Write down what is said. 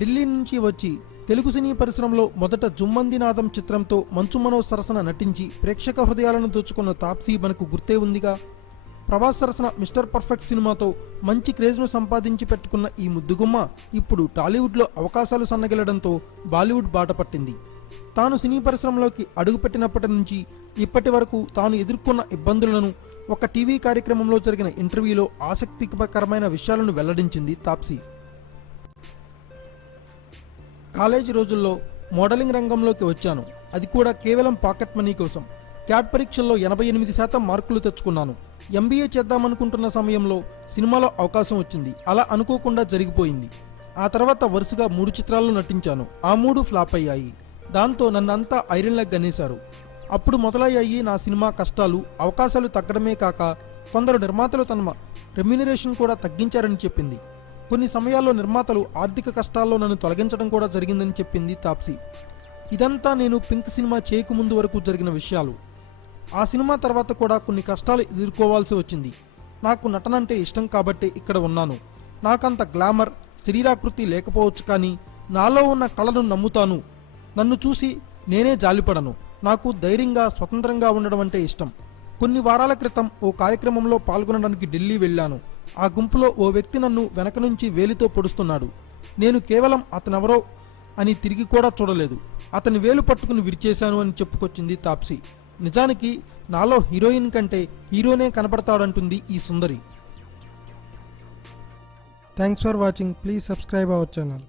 ఢిల్లీ నుంచి వచ్చి తెలుగు సినీ పరిశ్రమలో మొదట జుమ్మందినాదం చిత్రంతో మంచు మనోజ్ సరసన నటించి ప్రేక్షక హృదయాలను దోచుకున్న తాప్సీ మనకు గుర్తే ఉందిగా. ప్రభాస్ సరసన మిస్టర్ పర్ఫెక్ట్ సినిమాతో మంచి క్రేజ్ను సంపాదించి పెట్టుకున్న ఈ ముద్దుగుమ్మ ఇప్పుడు టాలీవుడ్లో అవకాశాలు సన్నగిలడంతో బాలీవుడ్ బాట పట్టింది. తాను సినీ పరిశ్రమలోకి అడుగుపెట్టినప్పటి నుంచి ఇప్పటి వరకు తాను ఎదుర్కొన్న ఇబ్బందులను ఒక టీవీ కార్యక్రమంలో జరిగిన ఇంటర్వ్యూలో ఆసక్తికరమైన విషయాలను వెల్లడించింది తాప్సీ. కాలేజీ రోజుల్లో మోడలింగ్ రంగంలోకి వచ్చాను, అది కూడా కేవలం పాకెట్ మనీ కోసం. క్యాట్ పరీక్షల్లో 88% మార్కులు తెచ్చుకున్నాను. ఎంబీఏ చేద్దామనుకుంటున్న సమయంలో సినిమాలో అవకాశం వచ్చింది. అలా అనుకోకుండా జరిగిపోయింది. ఆ తర్వాత వరుసగా 3 చిత్రాల్లో నటించాను. ఆ 3 ఫ్లాప్ అయ్యాయి. దాంతో నన్నంతా ఐరన్ లెగ్ అనేశారు. అప్పుడు మొదలయ్యాయి నా సినిమా కష్టాలు. అవకాశాలు తగ్గడమే కాక కొందరు నిర్మాతలు తమ రెమ్యూనరేషన్ కూడా తగ్గించారని చెప్పింది. కొన్ని సమయాల్లో నిర్మాతలు ఆర్థిక కష్టాల్లో నన్ను తొలగించడం కూడా జరిగిందని చెప్పింది తాప్సీ. ఇదంతా నేను పింక్ సినిమా చేయకముందు వరకు జరిగిన విషయాలు. ఆ సినిమా తర్వాత కూడా కొన్ని కష్టాలు ఎదుర్కోవాల్సి వచ్చింది. నాకు నటన అంటే ఇష్టం కాబట్టి ఇక్కడ ఉన్నాను. నాకంత గ్లామర్, శరీరాకృతి లేకపోవచ్చు, కానీ నాలో ఉన్న కళను నమ్ముతాను. నన్ను చూసి నేనే జాలిపడను. నాకు ధైర్యంగా, స్వతంత్రంగా ఉండడం అంటే ఇష్టం. కొన్ని వారాల క్రితం ఓ కార్యక్రమంలో పాల్గొనడానికి ఢిల్లీ వెళ్ళాను. ఆ గుంపులో ఓ వ్యక్తి నన్ను వెనక నుంచి వేలితో పొడుస్తున్నాడు. నేను కేవలం అతనెవరో అని తిరిగి కూడా చూడలేదు. అతని వేలు పట్టుకుని విరిచేశాను అని చెప్పుకొచ్చింది తాప్సీ. నిజానికి నాలో హీరోయిన్ కంటే హీరోనే కనపడతాడంటుంది ఈ సుందరి. Thanks for watching. Please subscribe our channel.